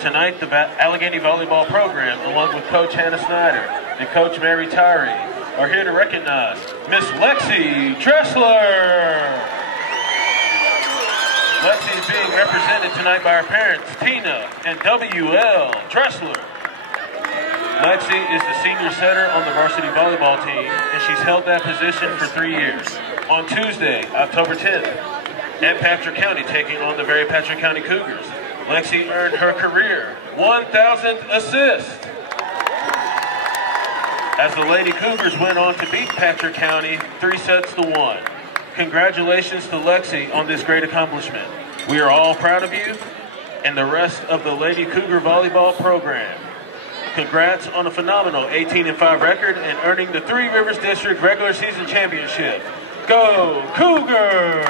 Tonight, the Alleghany volleyball program, along with Coach Hannah Snyder and Coach Mary Tyree, are here to recognize Miss Lexi Dressler. Lexi is being represented tonight by her parents, Tina and W.L. Dressler. Lexi is the senior setter on the varsity volleyball team, and she's held that position for 3 years. On Tuesday, October 10th, at Patrick County, taking on the very Patrick County Cougars, Lexi earned her career 1,000th assist, as the Lady Cougars went on to beat Patrick County 3-1. Congratulations to Lexi on this great accomplishment. We are all proud of you and the rest of the Lady Cougar volleyball program. Congrats on a phenomenal 18-5 record and earning the Three Rivers District regular season championship. Go Cougar!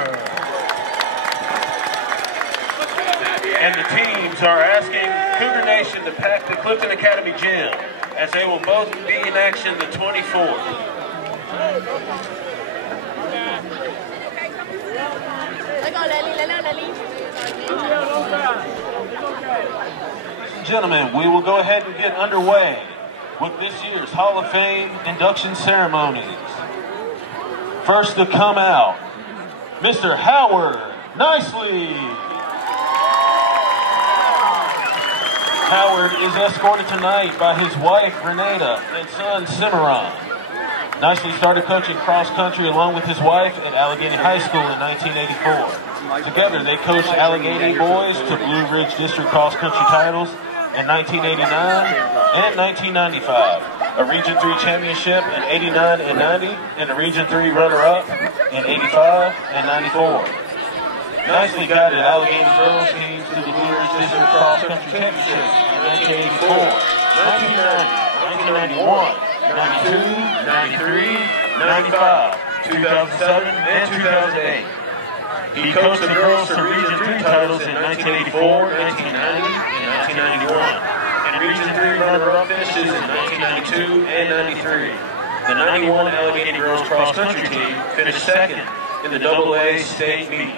And the teams are asking Cougar Nation to pack the Clifton Academy gym, as they will both be in action the 24th. Gentlemen, we will go ahead and get underway with this year's Hall of Fame induction ceremonies. First to come out, Mr. Howard Nicely. Howard is escorted tonight by his wife, Renata, and son, Cimarron. Nicely started coaching cross country along with his wife at Alleghany High School in 1984. Together, they coached Alleghany boys to Blue Ridge District cross country titles in 1989 and 1995, a Region 3 championship in 89 and 90, and a Region 3 runner-up in 85 and 94. Nicely guided Alleghany girls teams to the Blue Ridge District cross country championships in 1984, 1990, 1991, 92, 93, 95, 2007, and 2008. He coached the girls to Region 3 titles in 1984, 1990, and 1991, and Region 3 runner-up finishes in 1992 and 93. The 91 Alleghany girls cross-country team finished second in the AA state meet.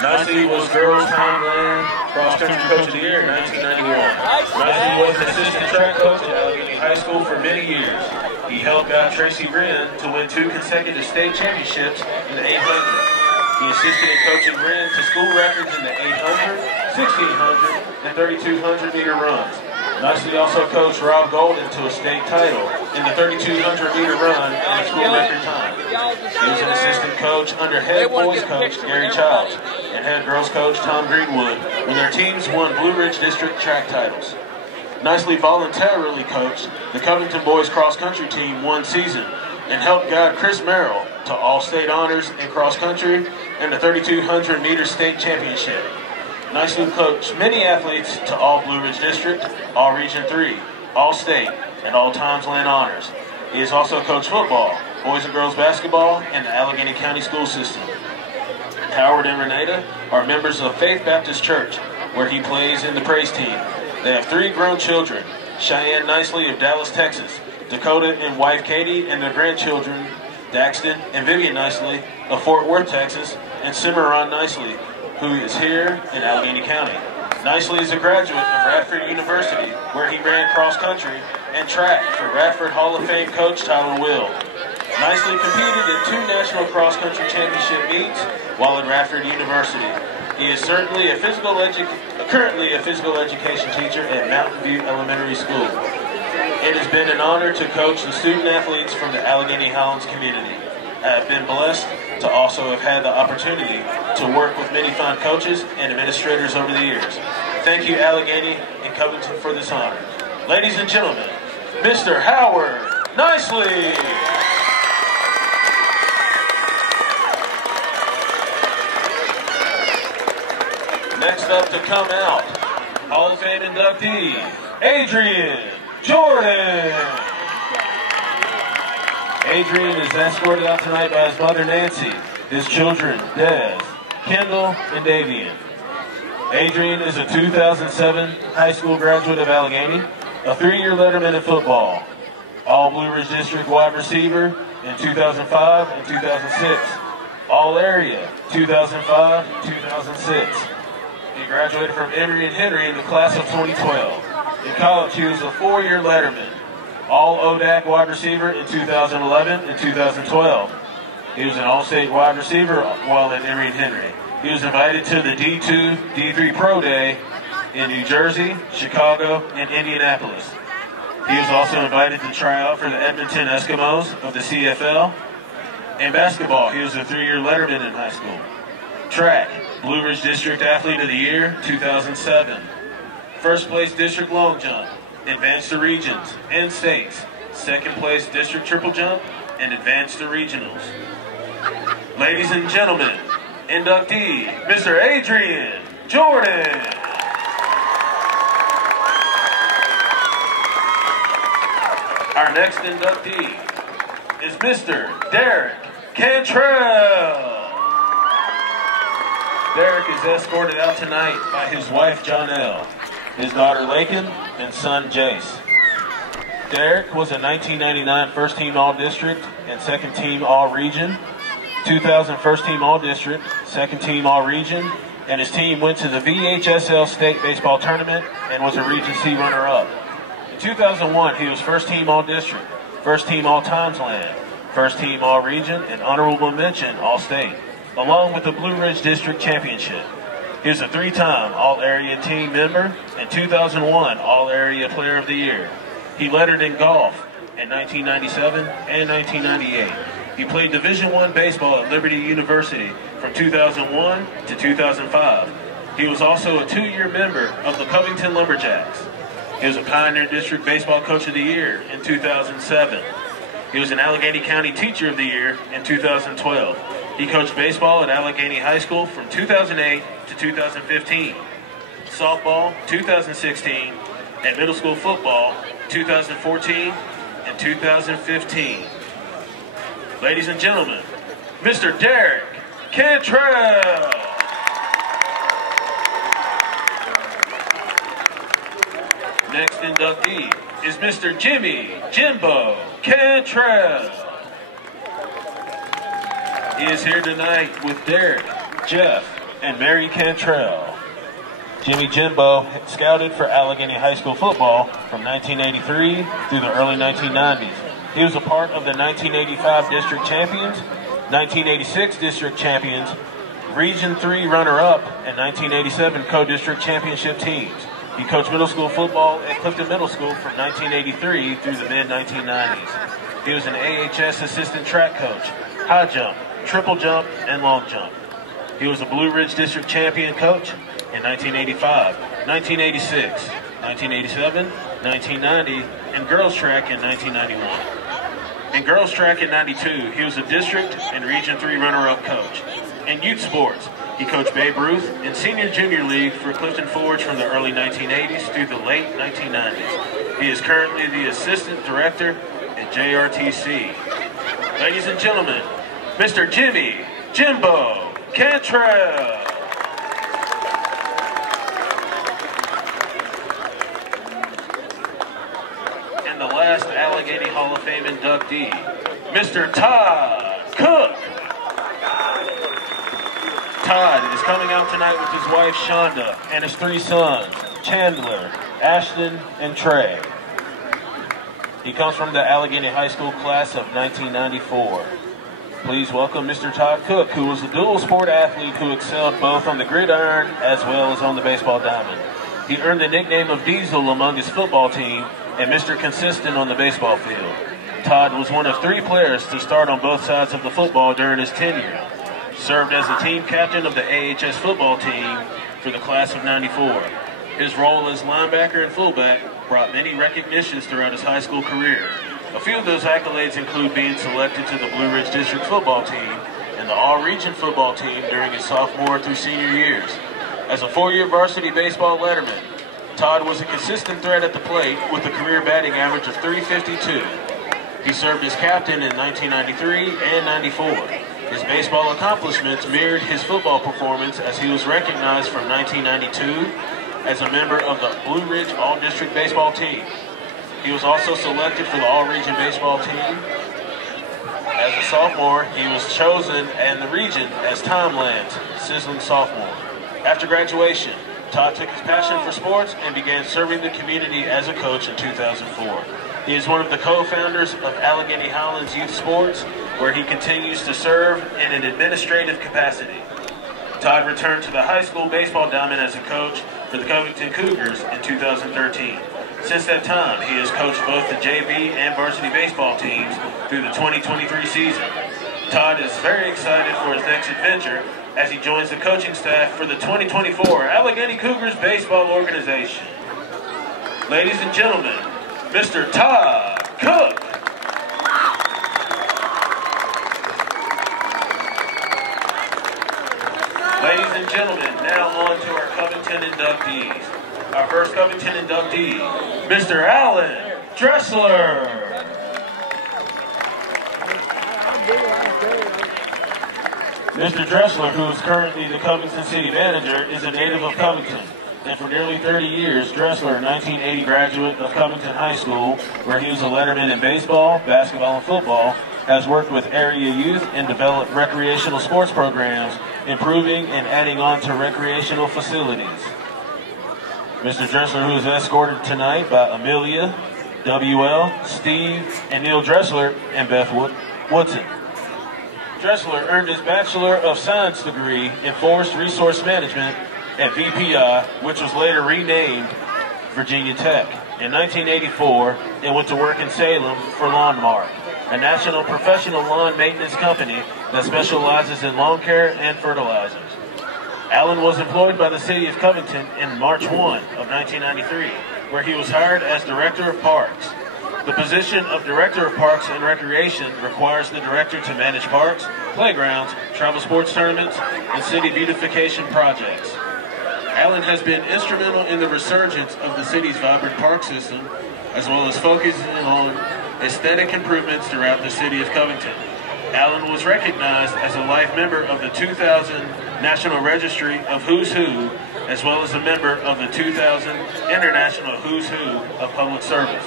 Nicely was girls Timeland cross-country coach of the year in 1991. Nicely was an assistant track coach at Alleghany High School for many years. He helped guide Tracy Wren to win 2 consecutive state championships in the 800. He assisted in coaching Wren to school records in the 800, 1600, and 3200 meter runs. Nicely also coached Rob Golden to a state title in the 3200 meter run in a school record time. He was an assistant coach under head boys coach Gary Childs and head girls coach Tom Greenwood when their teams won Blue Ridge District track titles. Nicely voluntarily coached the Covington boys cross country team 1 season and helped guide Chris Merrill to all-state honors in cross-country and the 3,200 meter state championship. Nicely coached many athletes to all Blue Ridge District, all Region 3, all-state, and all Times-Land honors. He has also coached football, boys and girls basketball, and the Alleghany County school system. Howard and Renata are members of Faith Baptist Church, where he plays in the praise team. They have 3 grown children, Cheyenne Nicely of Dallas, Texas, Dakota and wife Katie, and their grandchildren, Daxton and Vivian Nicely of Fort Worth, Texas, and Cimarron Nicely, who is here in Alleghany County. Nicely is a graduate of Radford University, where he ran cross-country and track for Radford Hall of Fame coach Tyler Will. Nicely competed in 2 national cross-country championship meets while at Radford University. He is currently a physical education teacher at Mountain View Elementary School. It has been an honor to coach the student athletes from the Alleghany Highlands community. I have been blessed to also have had the opportunity to work with many fine coaches and administrators over the years. Thank you, Alleghany and Covington, for this honor. Ladies and gentlemen, Mr. Howard Nicely. Next up to come out, Hall of Fame inductee, Adrian Jordan. Adrian is escorted out tonight by his mother, Nancy, his children, Des, Kendall, and Davian. Adrian is a 2007 high school graduate of Alleghany, a 3-year letterman in football, all Blue Ridge District wide receiver in 2005 and 2006, all area 2005 and 2006. He graduated from Emory and Henry in the class of 2012. In college, he was a 4-year letterman, all ODAC wide receiver in 2011 and 2012. He was an all-state wide receiver while at Emory and Henry. He was invited to the D2, D3 Pro Day in New Jersey, Chicago, and Indianapolis. He was also invited to try out for the Edmonton Eskimos of the CFL. In basketball, he was a 3-year letterman in high school. Track, Blue Ridge District Athlete of the Year, 2007. First place District Long Jump, advanced to regions and states. Second place District Triple Jump, and advanced to regionals. Ladies and gentlemen, inductee, Mr. Adrian Jordan. Our next inductee is Mr. Derek Cantrell. Derek is escorted out tonight by his wife, Jonelle, his daughter, Lakin, and son, Jace. Derek was a 1999 First Team All-District and Second Team All-Region, 2000 First Team All-District, Second Team All-Region, and his team went to the VHSL State Baseball Tournament and was a Region C runner-up. In 2001, he was First Team All-District, First Team All-Timesland, First Team All-Region, and Honorable Mention All-State, along with the Blue Ridge District Championship. He was a 3-time All-Area Team member and 2001 All-Area Player of the Year. He lettered in golf in 1997 and 1998. He played Division I baseball at Liberty University from 2001 to 2005. He was also a 2-year member of the Covington Lumberjacks. He was a Pioneer District Baseball Coach of the Year in 2007. He was an Alleghany County Teacher of the Year in 2012. He coached baseball at Alleghany High School from 2008 to 2015, softball 2016, and middle school football 2014 and 2015. Ladies and gentlemen, Mr. Derek Cantrell. Next inductee is Mr. Jimbo Cantrell. He is here tonight with Derek, Jeff, and Mary Cantrell. Jimbo scouted for Alleghany High School football from 1983 through the early 1990s. He was a part of the 1985 District Champions, 1986 District Champions, Region 3 runner-up, and 1987 Co-District Championship teams. He coached middle school football at Clifton Middle School from 1983 through the mid-1990s. He was an AHS assistant track coach, high jump, triple jump, and long jump. He was a Blue Ridge District Champion coach in 1985, 1986, 1987, 1990, and girls track in 1991. In girls track in 92, he was a District and Region 3 runner-up coach. In youth sports, he coached Babe Ruth in Senior Junior League for Clifton Forge from the early 1980s through the late 1990s. He is currently the Assistant Director at JRTC. Ladies and gentlemen, Mr. Jimbo Cantrell. And the last Alleghany Hall of Fame inductee, Mr. Todd Cook. Todd is coming out tonight with his wife Shonda and his 3 sons, Chandler, Ashton, and Trey. He comes from the Alleghany High School class of 1994. Please welcome Mr. Todd Cook, who was a dual sport athlete who excelled both on the gridiron as well as on the baseball diamond. He earned the nickname of Diesel among his football team and Mr. Consistent on the baseball field. Todd was one of 3 players to start on both sides of the football during his tenure. Served as the team captain of the AHS football team for the class of 94. His role as linebacker and fullback brought many recognitions throughout his high school career. A few of those accolades include being selected to the Blue Ridge District football team and the All-Region football team during his sophomore through senior years. As a 4-year varsity baseball letterman, Todd was a consistent threat at the plate with a career batting average of .352. He served as captain in 1993 and 94. His baseball accomplishments mirrored his football performance as he was recognized from 1992 as a member of the Blue Ridge All-District baseball team. He was also selected for the All-Region baseball team. As a sophomore, he was chosen in the region as Timeland's sizzling sophomore. After graduation, Todd took his passion for sports and began serving the community as a coach in 2004. He is one of the co-founders of Alleghany Highlands Youth Sports, where he continues to serve in an administrative capacity. Todd returned to the high school baseball diamond as a coach for the Covington Cougars in 2013. Since that time, he has coached both the JV and varsity baseball teams through the 2023 season. Todd is very excited for his next adventure as he joins the coaching staff for the 2024 Alleghany Cougars baseball organization. Ladies and gentlemen, Mr. Todd Cook. Ladies and gentlemen, now on to our Covington inductees. Our first Covington inductee, Mr. Lexi Dressler. Mr. Dressler, who is currently the Covington City Manager, is a native of Covington. And for nearly 30 years, Dressler, a 1980 graduate of Covington High School, where he was a letterman in baseball, basketball, and football, has worked with area youth and developed recreational sports programs, improving and adding on to recreational facilities. Mr. Dressler, who is escorted tonight by Amelia, WL, Steve, and Neil Dressler, and Beth Woodson. Dressler earned his Bachelor of Science degree in Forest Resource Management at VPI, which was later renamed Virginia Tech, in 1984, and went to work in Salem for Lawnmark, a national professional lawn maintenance company that specializes in lawn care and fertilizers. Allen was employed by the City of Covington in March 1 of 1993, where he was hired as Director of Parks. The position of Director of Parks and Recreation requires the Director to manage parks, playgrounds, travel sports tournaments, and city beautification projects. Allen has been instrumental in the resurgence of the city's vibrant park system, as well as focusing on aesthetic improvements throughout the City of Covington. Allen was recognized as a life member of the 2000 National Registry of Who's Who, as well as a member of the 2000 International Who's Who of Public Service.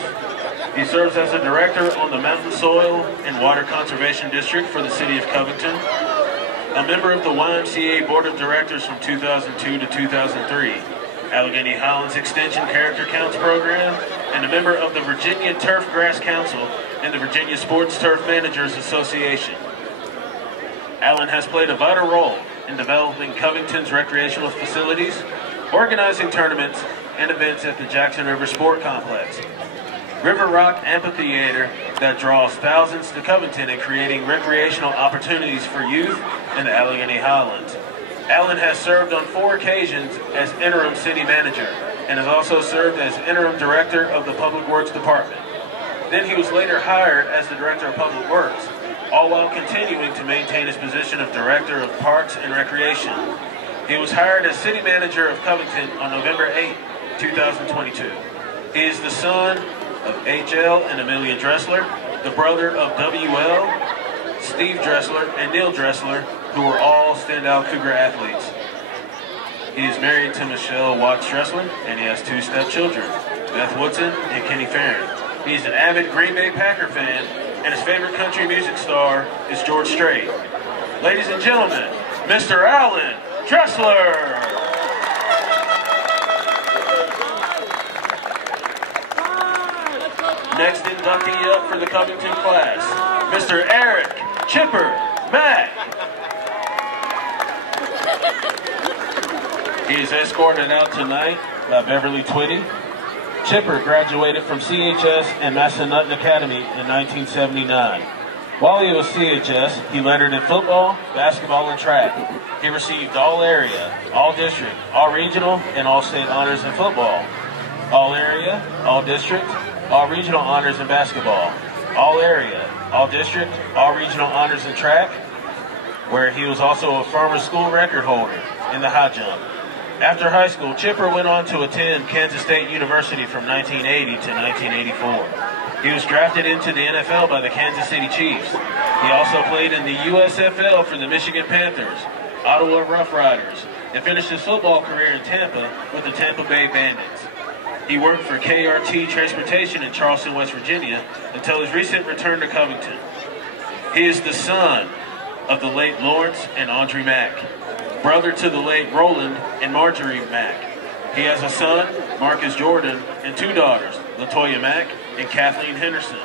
He serves as a director on the Mountain Soil and Water Conservation District for the City of Covington, a member of the YMCA Board of Directors from 2002 to 2003, Alleghany Highlands Extension Character Counts Program, and a member of the Virginia Turf Grass Council and the Virginia Sports Turf Managers Association. Allen has played a vital role in developing Covington's recreational facilities, organizing tournaments and events at the Jackson River Sport Complex, River Rock Amphitheater that draws thousands to Covington and creating recreational opportunities for youth in the Alleghany Highlands. Allen has served on 4 occasions as interim city manager and has also served as interim director of the Public Works Department. Then he was later hired as the Director of Public Works, all while continuing to maintain his position of Director of Parks and Recreation. He was hired as City Manager of Covington on November 8, 2022. He is the son of HL and Amelia Dressler, the brother of WL, Steve Dressler, and Neil Dressler, who were all standout Cougar athletes. He is married to Michelle Watts Dressler, and he has 2 stepchildren, Beth Woodson and Kenny Farron. He's an avid Green Bay Packer fan, and his favorite country music star is George Strait. Ladies and gentlemen, Mr. Lexi Dressler. Next inductee up for the Covington class, Mr. Eric Chipper Mack. He is escorted out tonight by Beverly Twitty. Chipper graduated from CHS and Massanutten Academy in 1979. While he was CHS, he lettered in football, basketball, and track. He received all-area, all-district, all-regional, and all-state honors in football. All-area, all-district, all-regional honors in basketball. All-area, all-district, all-regional honors in track, where he was also a farmer school record holder in the high jump. After high school, Chipper went on to attend Kansas State University from 1980 to 1984. He was drafted into the NFL by the Kansas City Chiefs. He also played in the USFL for the Michigan Panthers, Ottawa Rough Riders, and finished his football career in Tampa with the Tampa Bay Bandits. He worked for KRT Transportation in Charleston, West Virginia, until his recent return to Covington. He is the son of the late Lawrence and Audrey Mack, brother to the late Roland and Marjorie Mack. He has a son, Marcus Jordan, and 2 daughters, Latoya Mack and Kathleen Henderson.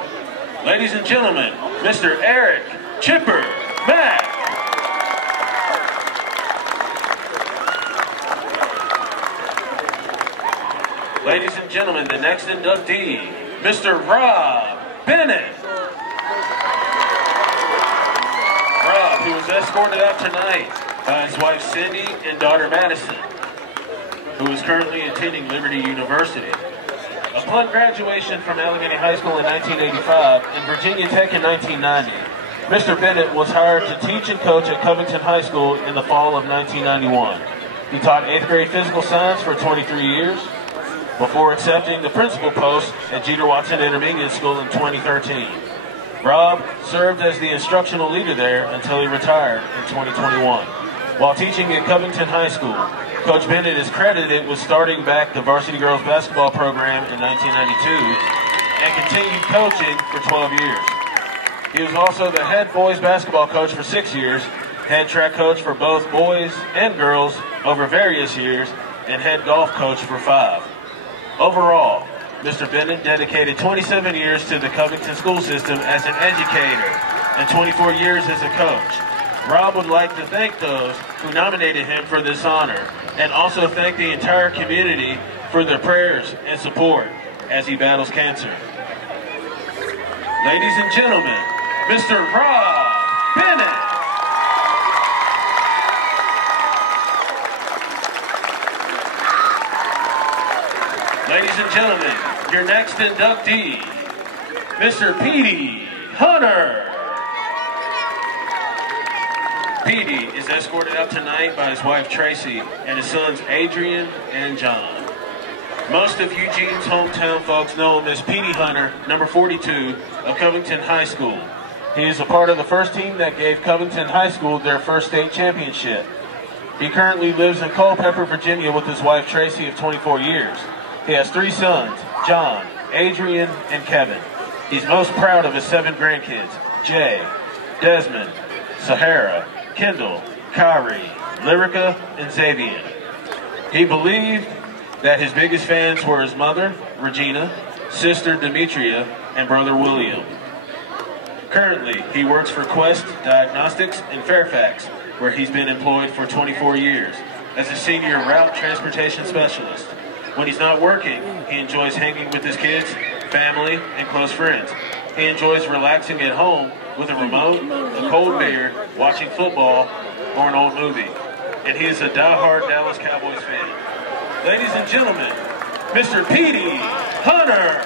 Ladies and gentlemen, Mr. Eric Chipper Mack. Ladies and gentlemen, the next inductee, Mr. Rob Bennett. Rob, who was escorted out tonight by his wife Cindy and daughter Madison, who is currently attending Liberty University. Upon graduation from Alleghany High School in 1985 and Virginia Tech in 1990, Mr. Bennett was hired to teach and coach at Covington High School in the fall of 1991. He taught 8th grade physical science for 23 years before accepting the principal post at Jeter Watson Intermediate School in 2013. Rob served as the instructional leader there until he retired in 2021. While teaching at Covington High School, Coach Bennett is credited with starting back the varsity girls basketball program in 1992 and continued coaching for 12 years. He was also the head boys basketball coach for 6 years, head track coach for both boys and girls over various years, and head golf coach for 5. Overall, Mr. Bennett dedicated 27 years to the Covington school system as an educator and 24 years as a coach. Rob would like to thank those who nominated him for this honor and also thank the entire community for their prayers and support as he battles cancer. Ladies and gentlemen, Mr. Rob Bennett. Ladies and gentlemen, your next inductee, Mr. Petey Hunter. Petey is escorted out tonight by his wife Tracy and his sons Adrian and John. Most of Eugene's hometown folks know him as Petey Hunter, number 42 of Covington High School. He is a part of the first team that gave Covington High School their first state championship. He currently lives in Culpeper, Virginia with his wife Tracy of 24 years. He has 3 sons, John, Adrian, and Kevin. He's most proud of his 7 grandkids, Jay, Desmond, Sahara, Kendall, Kyrie, Lyrica, and Xavier. He believed that his biggest fans were his mother, Regina, sister Demetria, and brother William. Currently, he works for Quest Diagnostics in Fairfax, where he's been employed for 24 years as a senior route transportation specialist. When he's not working, he enjoys hanging with his kids, family, and close friends. He enjoys relaxing at home with a remote, a cold beer, watching football, or an old movie. And he is a die-hard Dallas Cowboys fan. Ladies and gentlemen, Mr. Petey Hunter.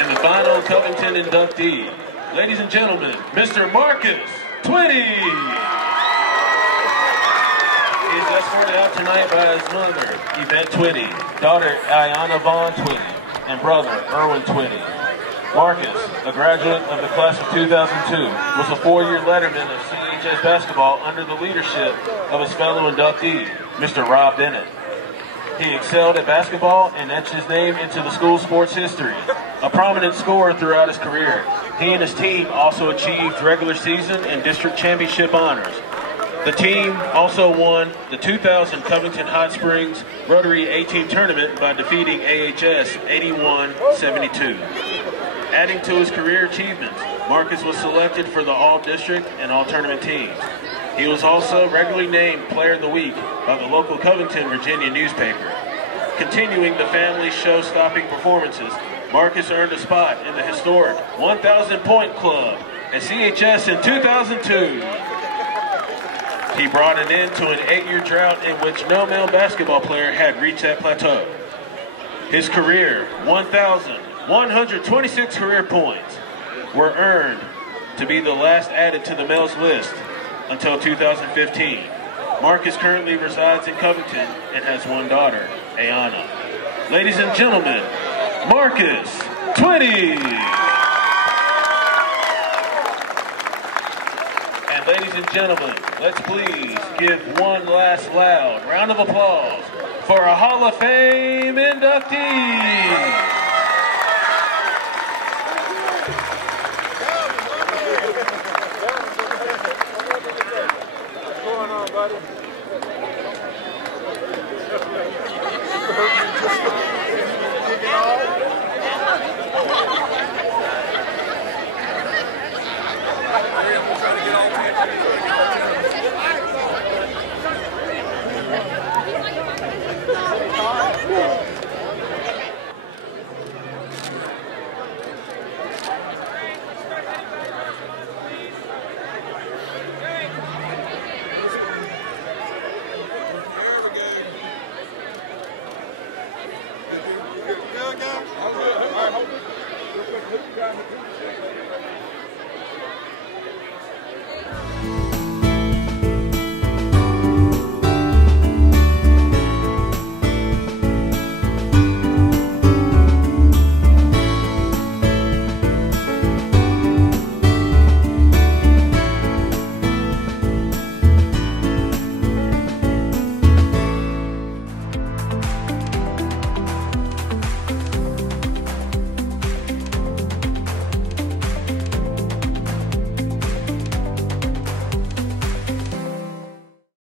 And the final Covington inductee, ladies and gentlemen, Mr. Marcus Twitty. He is escorted out tonight by his mother, Yvette Twitty, daughter Ayana Vaughn Twitty, and brother Erwin Twitty. Marcus, a graduate of the class of 2002, was a 4-year letterman of CHS basketball under the leadership of his fellow inductee, Mr. Rob Bennett. He excelled at basketball and etched his name into the school sports history. A prominent scorer throughout his career, he and his team also achieved regular season and district championship honors. The team also won the 2000 Covington Hot Springs Rotary A-Team tournament by defeating AHS 81-72. Adding to his career achievements, Marcus was selected for the All-District and All-Tournament teams. He was also regularly named Player of the Week by the local Covington, Virginia newspaper. Continuing the family's show-stopping performances, Marcus earned a spot in the historic 1,000-point club at CHS in 2002. He brought an end to an 8-year drought in which no male basketball player had reached that plateau. His career, 1,126 career points, were earned to be the last added to the males list until 2015. Marcus currently resides in Covington and has 1 daughter, Ayana. Ladies and gentlemen, Marcus Twitty. And ladies and gentlemen, let's please give one last loud round of applause for a Hall of Fame inductee.